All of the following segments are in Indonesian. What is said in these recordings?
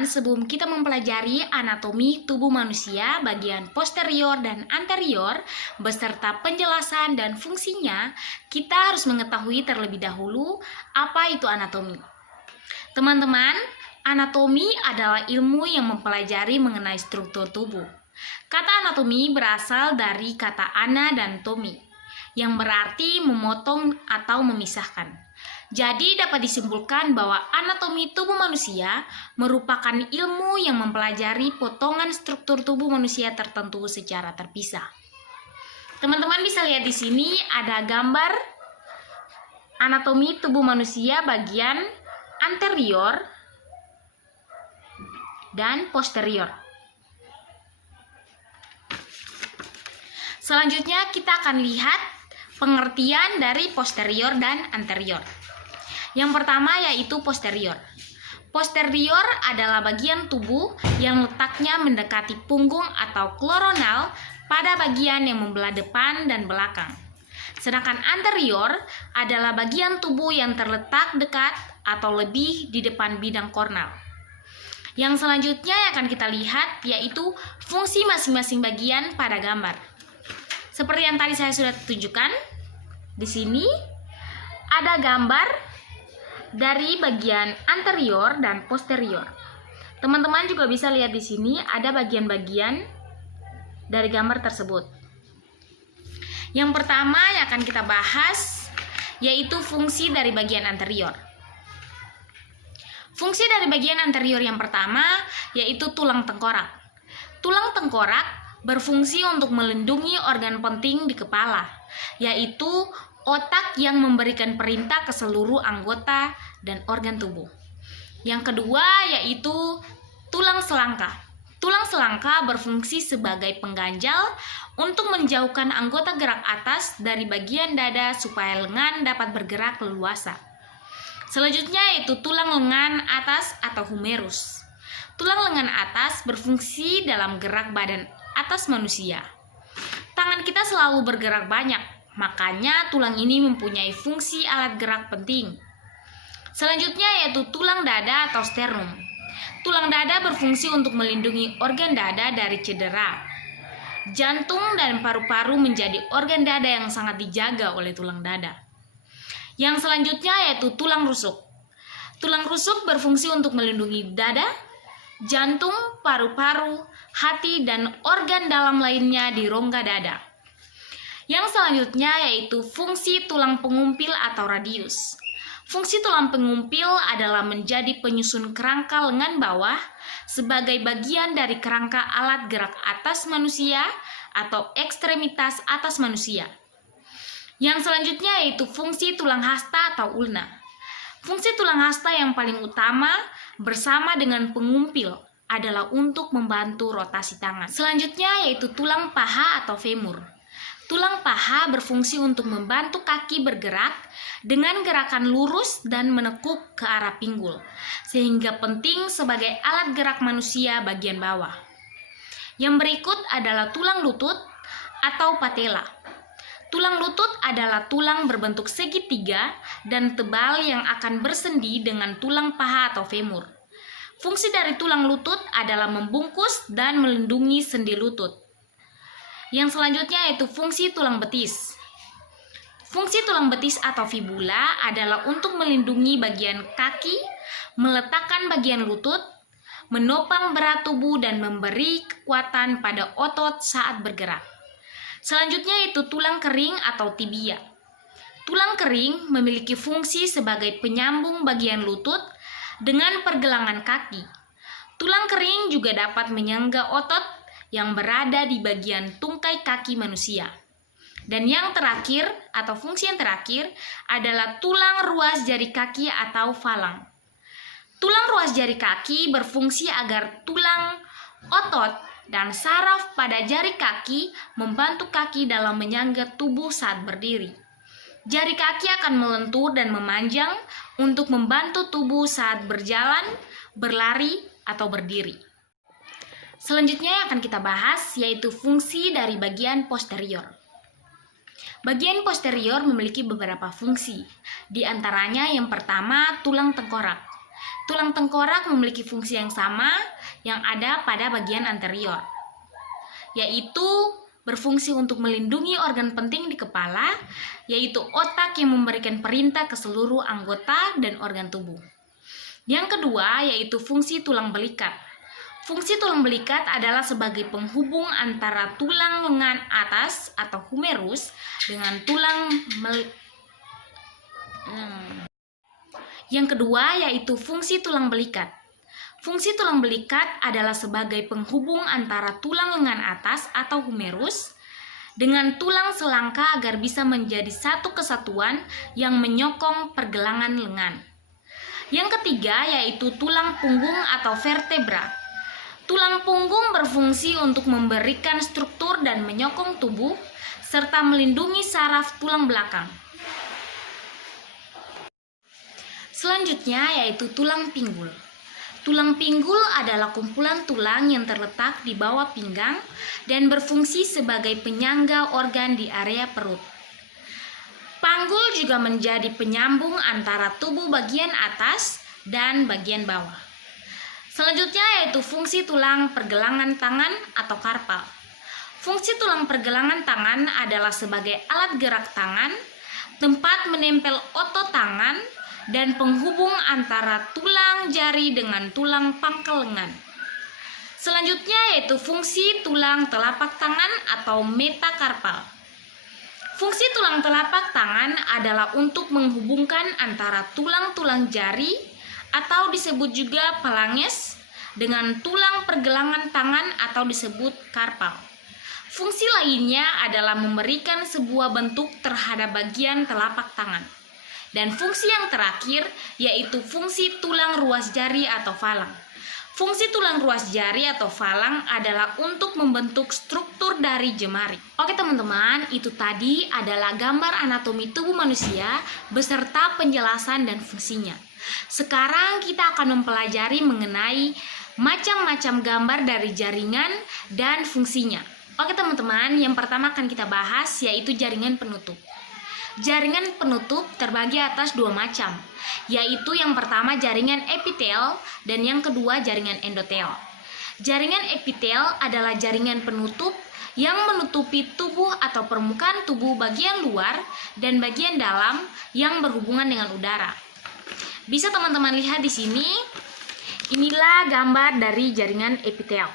teman-teman, sebelum kita mempelajari anatomi tubuh manusia bagian posterior dan anterior beserta penjelasan dan fungsinya, kita harus mengetahui terlebih dahulu apa itu anatomi. Teman-teman, anatomi adalah ilmu yang mempelajari mengenai struktur tubuh. Kata anatomi berasal dari kata ana dan tomi, yang berarti memotong atau memisahkan. Jadi dapat disimpulkan bahwa anatomi tubuh manusia merupakan ilmu yang mempelajari potongan struktur tubuh manusia tertentu secara terpisah. Teman-teman bisa lihat di sini ada gambar anatomi tubuh manusia bagian anterior dan posterior. Selanjutnya kita akan lihat pengertian dari posterior dan anterior. Yang pertama yaitu posterior. Posterior adalah bagian tubuh yang letaknya mendekati punggung atau kloronal pada bagian yang membelah depan dan belakang. Sedangkan anterior adalah bagian tubuh yang terletak dekat atau lebih di depan bidang kornal. Yang selanjutnya yang akan kita lihat yaitu fungsi masing-masing bagian pada gambar. Seperti yang tadi saya sudah tunjukkan, di sini ada gambar dari bagian anterior dan posterior. Teman-teman juga bisa lihat di sini ada bagian-bagian dari gambar tersebut. Yang pertama yang akan kita bahas yaitu fungsi dari bagian anterior. Fungsi dari bagian anterior yang pertama yaitu tulang tengkorak. Tulang tengkorak berfungsi untuk melindungi organ penting di kepala, yaitu otak yang memberikan perintah ke seluruh anggota dan organ tubuh. Yang kedua yaitu tulang selangka. Tulang selangka berfungsi sebagai pengganjal untuk menjauhkan anggota gerak atas dari bagian dada supaya lengan dapat bergerak leluasa. Selanjutnya yaitu tulang lengan atas atau humerus. Tulang lengan atas berfungsi dalam gerak badan atas manusia. Tangan kita selalu bergerak banyak, makanya tulang ini mempunyai fungsi alat gerak penting. Selanjutnya yaitu tulang dada atau sternum. Tulang dada berfungsi untuk melindungi organ dada dari cedera. Jantung dan paru-paru menjadi organ dada yang sangat dijaga oleh tulang dada. Yang selanjutnya yaitu tulang rusuk. Tulang rusuk berfungsi untuk melindungi dada, jantung, paru-paru, hati, dan organ dalam lainnya di rongga dada. Yang selanjutnya yaitu fungsi tulang pengumpil atau radius. Fungsi tulang pengumpil adalah menjadi penyusun kerangka lengan bawah sebagai bagian dari kerangka alat gerak atas manusia atau ekstremitas atas manusia. Yang selanjutnya yaitu fungsi tulang hasta atau ulna. Fungsi tulang hasta yang paling utama bersama dengan pengumpil adalah untuk membantu rotasi tangan. Selanjutnya yaitu tulang paha atau femur. Tulang paha berfungsi untuk membantu kaki bergerak dengan gerakan lurus dan menekuk ke arah pinggul, sehingga penting sebagai alat gerak manusia bagian bawah. Yang berikut adalah tulang lutut atau patella. Tulang lutut adalah tulang berbentuk segitiga dan tebal yang akan bersendi dengan tulang paha atau femur. Fungsi dari tulang lutut adalah membungkus dan melindungi sendi lutut. Yang selanjutnya yaitu fungsi tulang betis. Fungsi tulang betis atau fibula adalah untuk melindungi bagian kaki, meletakkan bagian lutut, menopang berat tubuh dan memberi kekuatan pada otot saat bergerak. Selanjutnya yaitu tulang kering atau tibia. Tulang kering memiliki fungsi sebagai penyambung bagian lutut dengan pergelangan kaki. Tulang kering juga dapat menyangga otot yang berada di bagian tungkai kaki manusia. Dan yang terakhir atau fungsi yang terakhir adalah tulang ruas jari kaki atau falang. Tulang ruas jari kaki berfungsi agar tulang, otot, dan saraf pada jari kaki membantu kaki dalam menyangga tubuh saat berdiri. Jari kaki akan melentur dan memanjang untuk membantu tubuh saat berjalan, berlari, atau berdiri. Selanjutnya yang akan kita bahas yaitu fungsi dari bagian posterior. Bagian posterior memiliki beberapa fungsi. Di antaranya yang pertama tulang tengkorak. tulang tengkorak memiliki fungsi yang sama yang ada pada bagian anterior, yaitu berfungsi untuk melindungi organ penting di kepala, yaitu otak yang memberikan perintah ke seluruh anggota dan organ tubuh. Yang kedua yaitu fungsi tulang belikat. Fungsi tulang belikat adalah sebagai penghubung antara tulang lengan atas atau humerus dengan Yang kedua yaitu fungsi tulang belikat. Fungsi tulang belikat adalah sebagai penghubung antara tulang lengan atas atau humerus dengan tulang selangka agar bisa menjadi satu kesatuan yang menyokong pergelangan lengan. Yang ketiga yaitu tulang punggung atau vertebra. Tulang punggung berfungsi untuk memberikan struktur dan menyokong tubuh serta melindungi saraf tulang belakang. Selanjutnya yaitu tulang pinggul. Tulang pinggul adalah kumpulan tulang yang terletak di bawah pinggang dan berfungsi sebagai penyangga organ di area perut. Panggul juga menjadi penyambung antara tubuh bagian atas dan bagian bawah. Selanjutnya yaitu fungsi tulang pergelangan tangan atau karpal. Fungsi tulang pergelangan tangan adalah sebagai alat gerak tangan, tempat menempel otot tangan, dan penghubung antara tulang jari dengan tulang pangkal lengan. Selanjutnya yaitu fungsi tulang telapak tangan atau metakarpal. Fungsi tulang telapak tangan adalah untuk menghubungkan antara tulang-tulang jari atau disebut juga phalanges dengan tulang pergelangan tangan atau disebut karpal. Fungsi lainnya adalah memberikan sebuah bentuk terhadap bagian telapak tangan. Dan fungsi yang terakhir yaitu fungsi tulang ruas jari atau falang. Fungsi tulang ruas jari atau falang adalah untuk membentuk struktur dari jemari. Oke teman-teman, itu tadi adalah gambar anatomi tubuh manusia beserta penjelasan dan fungsinya. Sekarang kita akan mempelajari mengenai macam-macam gambar dari jaringan dan fungsinya. Oke teman-teman, yang pertama akan kita bahas yaitu jaringan penutup. Jaringan penutup terbagi atas dua macam, yaitu yang pertama jaringan epitel dan yang kedua jaringan endotel. Jaringan epitel adalah jaringan penutup yang menutupi tubuh atau permukaan tubuh bagian luar dan bagian dalam yang berhubungan dengan udara. Bisa teman-teman lihat di sini, inilah gambar dari jaringan epitel.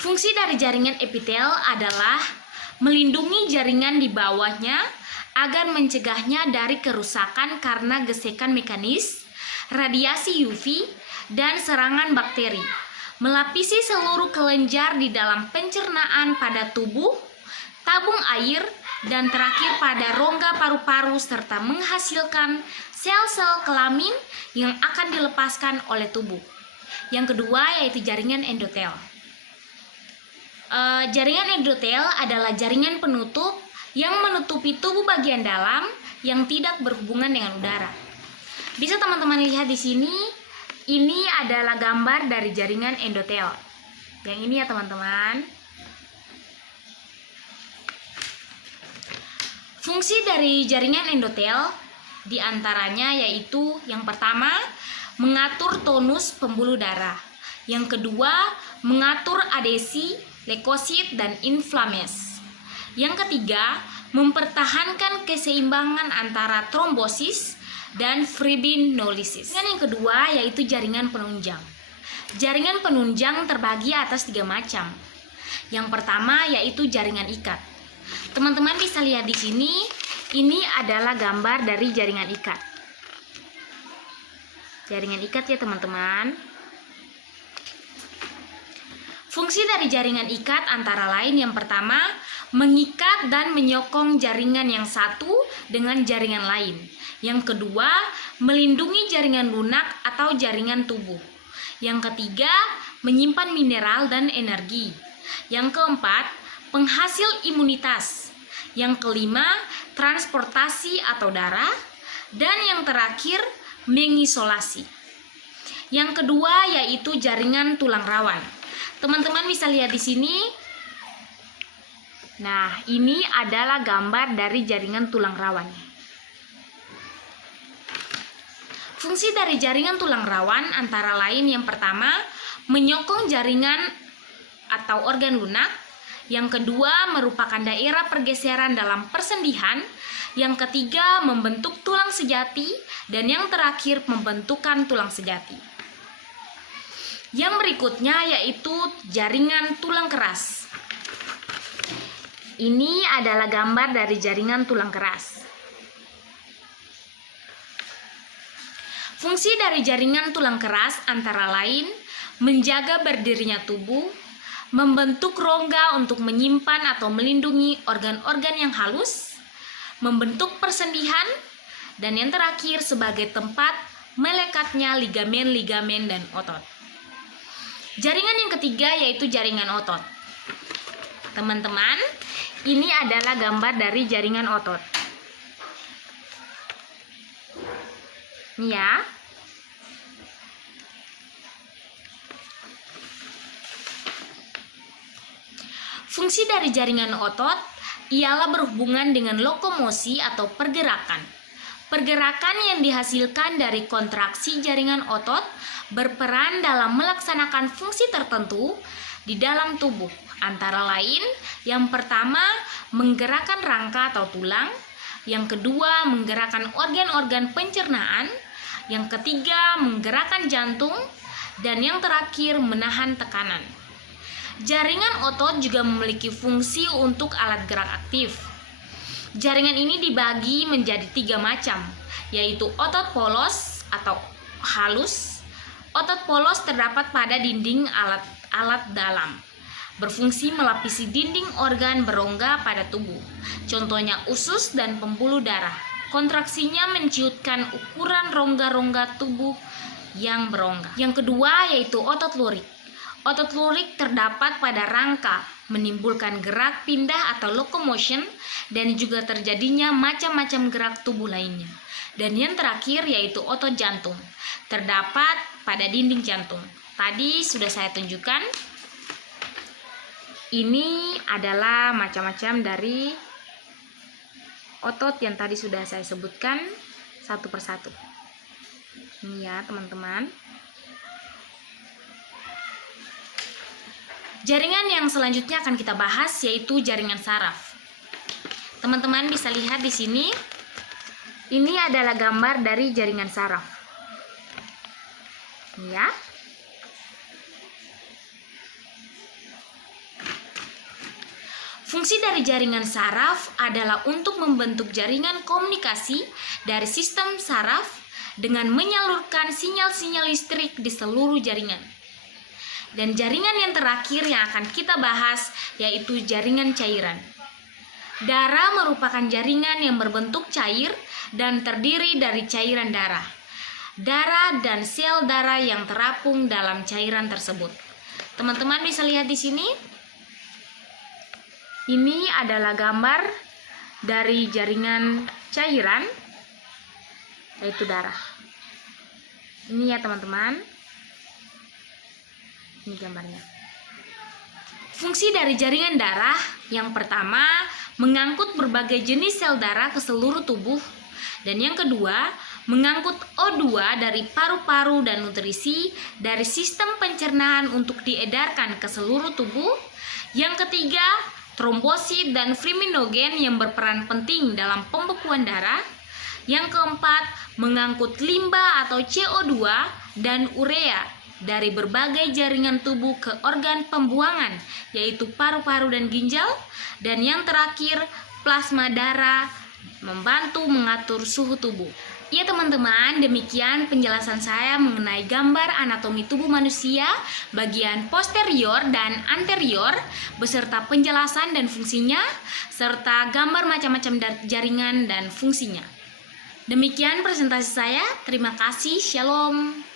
Fungsi dari jaringan epitel adalah melindungi jaringan di bawahnya agar mencegahnya dari kerusakan karena gesekan mekanis, radiasi UV, dan serangan bakteri. Melapisi seluruh kelenjar di dalam pencernaan pada tubuh, tabung air, dan terakhir pada rongga paru-paru serta menghasilkan sel-sel kelamin yang akan dilepaskan oleh tubuh. Yang kedua yaitu jaringan endotel. Jaringan endotel adalah jaringan penutup yang menutupi tubuh bagian dalam yang tidak berhubungan dengan udara. Bisa teman-teman lihat di sini, ini adalah gambar dari jaringan endotel. Yang ini ya teman-teman. Fungsi dari jaringan endotel diantaranya yaitu yang pertama, mengatur tonus pembuluh darah. Yang kedua, mengatur adesi, leukosit, dan inflames. Yang ketiga, mempertahankan keseimbangan antara trombosis dan fibrinolysis. Dan yang kedua yaitu jaringan penunjang. Jaringan penunjang terbagi atas 3 macam. Yang pertama yaitu jaringan ikat. Teman-teman bisa lihat di sini, ini adalah gambar dari jaringan ikat. Jaringan ikat ya teman-teman. Fungsi dari jaringan ikat antara lain yang pertama, mengikat dan menyokong jaringan yang satu dengan jaringan lain. Yang kedua, melindungi jaringan lunak atau jaringan tubuh. Yang ketiga, menyimpan mineral dan energi. Yang keempat, penghasil imunitas. Yang kelima, transportasi atau darah. Dan yang terakhir, mengisolasi. Yang kedua yaitu jaringan tulang rawan. Teman-teman bisa lihat di sini. Nah, ini adalah gambar dari jaringan tulang rawan. Fungsi dari jaringan tulang rawan antara lain yang pertama, menyokong jaringan atau organ lunak. Yang kedua, merupakan daerah pergeseran dalam persendihan. Yang ketiga, membentuk tulang sejati. Dan yang terakhir, pembentukan tulang sejati. Yang berikutnya yaitu jaringan tulang keras. Ini adalah gambar dari jaringan tulang keras. Fungsi dari jaringan tulang keras antara lain menjaga berdirinya tubuh, membentuk rongga untuk menyimpan atau melindungi organ-organ yang halus, membentuk persendihan, dan yang terakhir sebagai tempat melekatnya ligamen-ligamen dan otot. Jaringan yang ketiga yaitu jaringan otot. Teman-teman, ini adalah gambar dari jaringan otot. Ini ya. Fungsi dari jaringan otot ialah berhubungan dengan lokomosi atau pergerakan. Pergerakan yang dihasilkan dari kontraksi jaringan otot berperan dalam melaksanakan fungsi tertentu di dalam tubuh. Antara lain, yang pertama menggerakkan rangka atau tulang, yang kedua menggerakkan organ-organ pencernaan, yang ketiga menggerakkan jantung, dan yang terakhir menahan tekanan. Jaringan otot juga memiliki fungsi untuk alat gerak aktif. Jaringan ini dibagi menjadi 3 macam, yaitu otot polos atau halus. Otot polos terdapat pada dinding alat dalam, berfungsi melapisi dinding organ berongga pada tubuh. Contohnya usus dan pembuluh darah. Kontraksinya menciutkan ukuran rongga-rongga tubuh yang berongga. Yang kedua yaitu otot lurik. Otot lurik terdapat pada rangka, menimbulkan gerak pindah atau locomotion, dan juga terjadinya macam-macam gerak tubuh lainnya. Dan yang terakhir yaitu otot jantung, terdapat pada dinding jantung. Tadi sudah saya tunjukkan. Ini adalah macam-macam dari otot yang tadi sudah saya sebutkan satu persatu. Ini ya teman-teman. Jaringan yang selanjutnya akan kita bahas yaitu jaringan saraf. Teman-teman bisa lihat di sini. Ini adalah gambar dari jaringan saraf. Ini ya. Fungsi dari jaringan saraf adalah untuk membentuk jaringan komunikasi dari sistem saraf dengan menyalurkan sinyal-sinyal listrik di seluruh jaringan. Dan jaringan yang terakhir yang akan kita bahas yaitu jaringan cairan. Darah merupakan jaringan yang berbentuk cair dan terdiri dari cairan darah. Darah dan sel darah yang terapung dalam cairan tersebut. Teman-teman bisa lihat di sini. Ini adalah gambar dari jaringan cairan, yaitu darah. Ini ya teman-teman. Ini gambarnya. Fungsi dari jaringan darah yang pertama, mengangkut berbagai jenis sel darah ke seluruh tubuh. Dan yang kedua, mengangkut O2 dari paru-paru dan nutrisi dari sistem pencernaan untuk diedarkan ke seluruh tubuh. Yang ketiga, trombosit dan fibrinogén yang berperan penting dalam pembekuan darah. Yang keempat, mengangkut limbah atau CO2 dan urea dari berbagai jaringan tubuh ke organ pembuangan, yaitu paru-paru dan ginjal. Dan yang terakhir, plasma darah membantu mengatur suhu tubuh. Ya teman-teman, demikian penjelasan saya mengenai gambar anatomi tubuh manusia bagian posterior dan anterior beserta penjelasan dan fungsinya serta gambar macam-macam jaringan dan fungsinya. Demikian presentasi saya. Terima kasih. Shalom.